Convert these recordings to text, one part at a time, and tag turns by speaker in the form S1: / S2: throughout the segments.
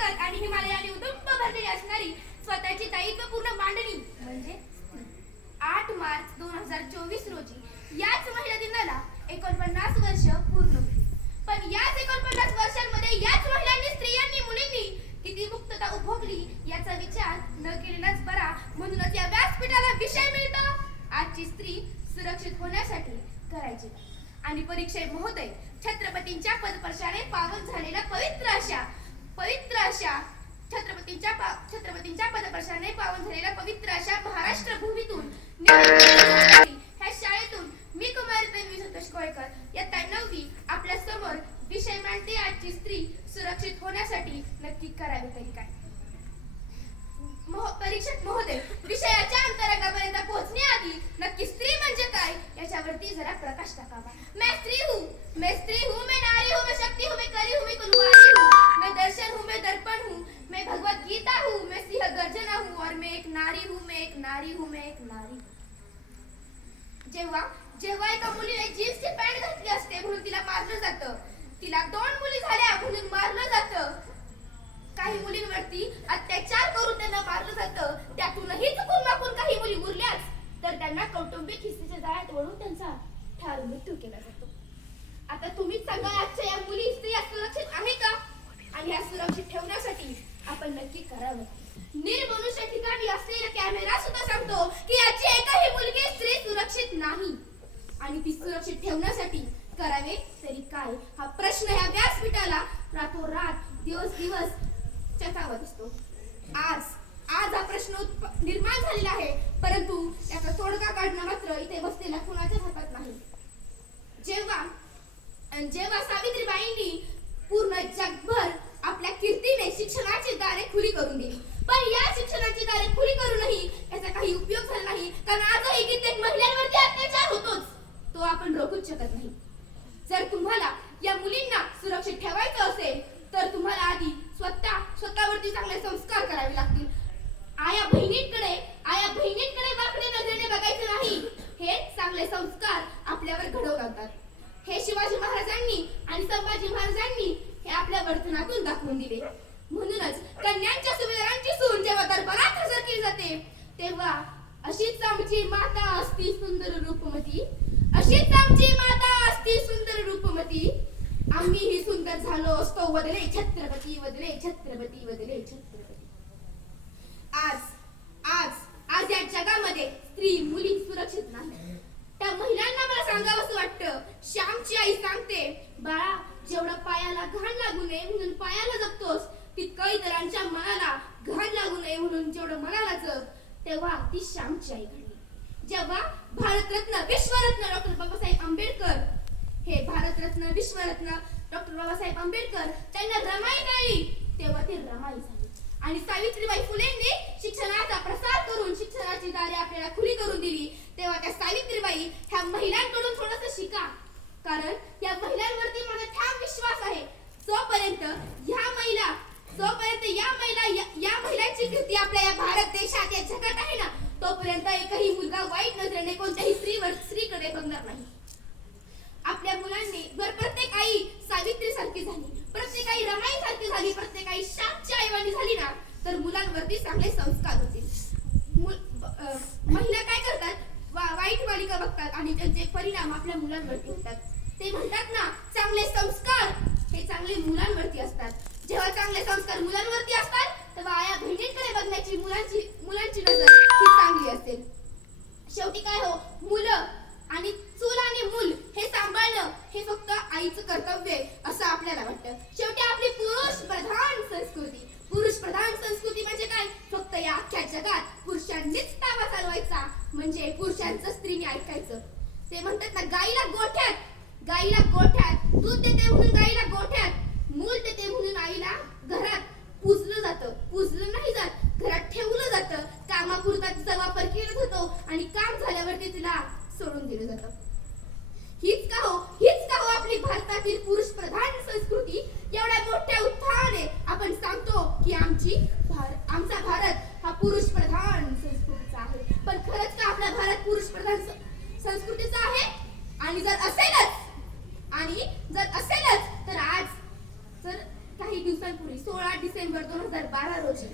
S1: ताकद आणि हिमालयाने उदंब भरलेली असणारी स्वतःची दायित्वपूर्ण मांडणी म्हणजे आठ मार्च दोन हजार चोवीस रोजी. याच महिला दिनाला एकोणपन्नास वर्ष पूर्ण होती. पण याच एकोणपन्नास वर्षांमध्ये याच महिलांनी स्त्रियांनी मुलींनी किती मुक्तता उपभोगली याचा विचार न केलेलाच बरा. म्हणूनच या व्यासपीठाला विषय मिळतो. आजची स्त्री सुरक्षित होण्यासाठी करायची. आणि परीक्षे महोदय छत्रपतींच्या पदपर्शाने पावन झालेल्या पवित्र अशा पवित्र अशा छत्रपतींच्या छत्रपतींच्या पदस्पर्शाने पावन झालेल्या पवित्र अशा महाराष्ट्र भूमीतून नारी हूँ मैं एक नारी हूँ मैं एक नारी हूँ जेव्हा जेव्हा एका मुलीने जीन्सची पॅन्ट घातली असते म्हणून तिला मारलं जातं. तिला दोन मुली झाल्या म्हणून मारलं जातं. काही मुलींवरती अत्याचार करून त्यांना मारलं जातं. त्यातूनही चुकून माकून काही मुली उरल्याच तर त्यांना कौटुंबिक हिस्सेच्या जाळ्यात वळून त्यांचा ठार मृत्यू केला जातो. आता तुम्ही सांगा आजच्या या मुली स्त्रिया सुरक्षित आहे का? आणि या सुरक्षित ठेवण्यासाठी आपण नक्की करावं. निर्मनुष्य ठिकाणी असलेला कॅमेरा सुद्धा सांगतो की याची एकही मुलगी स्त्री सुरक्षित नाही. आणि ती सुरक्षित ठेवण्यासाठी करावे तरी काय? हा प्रश्न ह्या व्यासपीठाला रातोरात दिवस दिवस चर्चावत असतो आज आज हा प्रश्न निर्माण झालेला आहे. परंतु याचा तोडगा काढणं मात्र इथे बसलेल्या कुणाच्या हातात नाही. जेव्हा जेव्हा सावित्रीबाईंनी पूर्ण जगभर आपल्या कीर्तीने शिक्षणाची दारे खुली करून दिली पण या शिक्षणाची दारे खुली करूनही याचा काही उपयोग झाला नाही. कारण आजही कित्येक महिलांवरती अत्याचार होतोच. तो आपण रोखूच शकत नाही. जर तुम्हाला या मुलींना सुरक्षित ठेवायचं असेल तर तुम्हाला आधी स्वतः स्वतःवरती चांगले संस्कार करावे लागतील. आया बहिणींकडे आया बहिणींकडे वाकडे नजरेने बघायचं नाही. हे चांगले संस्कार आपल्यावर घडव घालतात हे शिवाजी महाराजांनी आणि संभाजी महाराजांनी हे आपल्या वर्तनातून दाखवून दिले. म्हणूनच कन्यांच्या सुभेदारांची सून जेव्हा दरबारात हजर केली जाते तेव्हा अशीच आमची माता असती सुंदर रूपमती. अशीच आमची माता असती सुंदर रूपमती. आम्ही ही सुंदर झालो असतो वदले छत्रपती वदले छत्रपती वदले छत्रपती. आज आज आज या जगामध्ये स्त्री मुली सुरक्षित नाही. त्या महिलांना मला सांगावंसं वाटतं श्यामची आई सांगते बाळा जेवढं पायाला घाण लागू नये म्हणून पायाला जगतोस तितकं इतरांच्या मनाला घाण लागू नये म्हणून जेवढं मनाला जप तेव्हा ती श्यामची आई घडली जेव्हा भारतरत्न विश्वरत्न डॉक्टर बाबासाहेब आंबेडकर हे भारतरत्न विश्वरत्न डॉक्टर बाबासाहेब आंबेडकर त्यांना रमाई मिळाली तेव्हा ते रमाई झाली. आणि सावित्रीबाई फुलेंनी शिक्षणाचा प्रसार करून शिक्षणाची दारे आपल्याला खुली करून दिली. तेव्हा त्या सावित्रीबाई ह्या महिलांकडून थोडस शिका. कारण या महिलांवरती माझा ठाम विश्वास आहे. जोपर्यंत ह्या महिला जोपर्यंत या महिला या- या महिलांची कृती आपल्या या भारत देशात या जगात आहे ना तोपर्यंत एकही मुलगा वाईट नजरेने कोणत्याही स्त्रीवर स्त्रीकडे बघणार नाही. आपल्या मुलांनी जर प्रत्येक आई सावित्री सारखी झाली. प्रत्येक आई रमाई सारखी झाली. प्रत्येक आई श्यामची आईवाणी झाली ना तर मुलांवरती चांगले संस्कार होतील. महिला काय करतात? वा- वाईट मालिका बघतात आणि त्यांचे परिणाम आपल्या मुलांवरती होतात. ते म्हणतात ना चांगले संस्कार हे चांगले मुलांवरती असतात. जेव्हा चांगले संस्कार मुलांवरती असतात तेव्हा आया बहिणींकडे बघण्याची मुलांची मुलांची नजर ही चांगली असेल शेवटी काय हो मुलं आणि चूल आणि मूल हे सांभाळणं हे फक्त आईचं कर्तव्य आहे असं आपल्याला वाटतं शेवटी आपली पुरुष प्रधान संस्कृती पुरुष प्रधान संस्कृती म्हणजे काय फक्त या अख्ख्या जगात पुरुषांनीच ताबा चालवायचा म्हणजे पुरुषांचं स्त्रीने ऐकायचं ते म्हणतात ना गाईला गोठ्यात गाईला गोठ्यात दूध देते म्हणून गाईला गोठ्यात मूल देते म्हणून आईला घरात पुजलं जातं पुजलं नाही जात घरात ठेवलं जातं कामापुरता तिचा वापर केला जातो आणि काम झाल्यावरती तिला सोडून दिलं जातं हीच का हो हीच का हो आपली भारतातील पुरुष प्रधान संस्कृती एवढ्या मोठ्या उत्थानाने आपण सांगतो की आमची भार- आमचा भारत हा पुरुष प्रधान संस्कृतीचा आहे पण खरंच का आपला भारत पुरुष प्रधान स- संस्कृतीचा आहे आणि जर असेलच आणि जर असेलच तर आज तर काही दिवसांपूर्वी सोळा डिसेंबर डिसेंबर दोन हजार बारा रोजी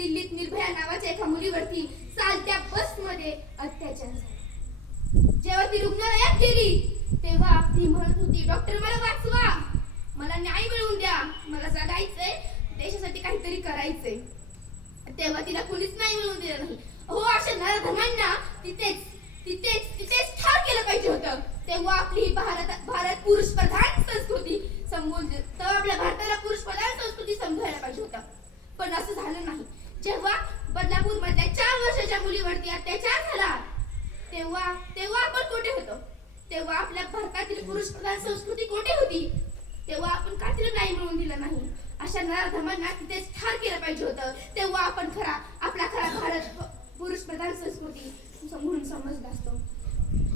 S1: दिल्लीत निर्भया नावाच्या एका मुलीवरती चालत्या बसमध्ये अत्याचार झाला. जेव्हा ती रुग्णालयात गेली तेव्हा ती म्हणत होती डॉक्टर मला वाचवा. मला न्याय मिळवून द्या. मला जगायचंय. देशासाठी काहीतरी करायचंय. तेव्हा तिला कुणीच नाही मिळवून दिलं नाही. हो अशा नरधमांना तिथे तिथेच तिथेच ठार केलं पाहिजे होतं तेव्हा आपली ही भारत भारत पुरुष प्रधान संस्कृती समजून तेव्हा आपल्या भारताला पुरुष प्रधान संस्कृती समजायला पाहिजे होतं पण असं झालं नाही जेव्हा बदलापूर मधल्या आपल्या मुलीवरती अत्याचार झाला. तेव्हा तेव्हा आपण कोठे होतो? तेव्हा आपल्या भारतातील पुरुष प्रधान संस्कृती कोठे होती? तेव्हा आपण का तिला नाही मिळवून दिलं नाही. अशा नराधमांना तिथेच ठार केलं पाहिजे होतं. तेव्हा आपण खरा आपला खरा भारत पुरुष प्रधान संस्कृती म्हणून समजत असतो.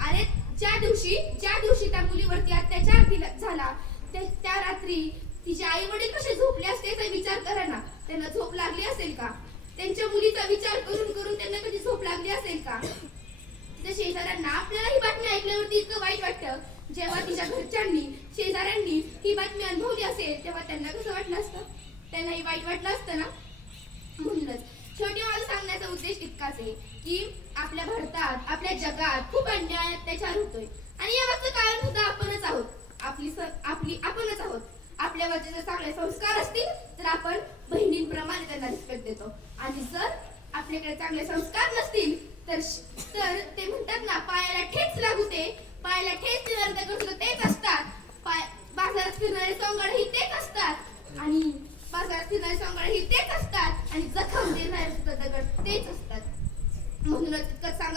S1: अरे ज्या दिवशी ज्या दिवशी त्या मुलीवरती अत्याचार झाला त्या रात्री तिचे आई वडील कसे झोपले असते याचा विचार करा ना. त्यांना झोप लागली असेल का? त्यांच्या मुलीचा विचार करून करून त्यांना कधी झोप लागली असेल का? तिच्या शेजाऱ्यांना आपल्याला ही बातमी ऐकल्यावरती इतकं वाईट वाटतं. जेव्हा तिच्या घरच्यांनी शेजाऱ्यांनी ही बातमी अनुभवली असेल तेव्हा त्यांना कसं वाटलं असतं? त्यांनाही वाईट वाटलं असतं ना? म्हणूनच. शेवटी मला सांगण्याचा उद्देश इतकाच आहे की आपल्या भारतात आपल्या जगात खूप अन्याय अत्याचार होतोय. आणि यामागचं कारण सुद्धा आपणच आहोत. आपली आपली आपणच आहोत. आपल्यावरचे जर चांगले संस्कार असतील तर आपण बहिणींप्रमाणे त्यांना रिस्पेक्ट देतो. आणि जर आपल्याकडे चांगले संस्कार नसतील तर तर ते म्हणतात ना पायाला ठेच लागू ते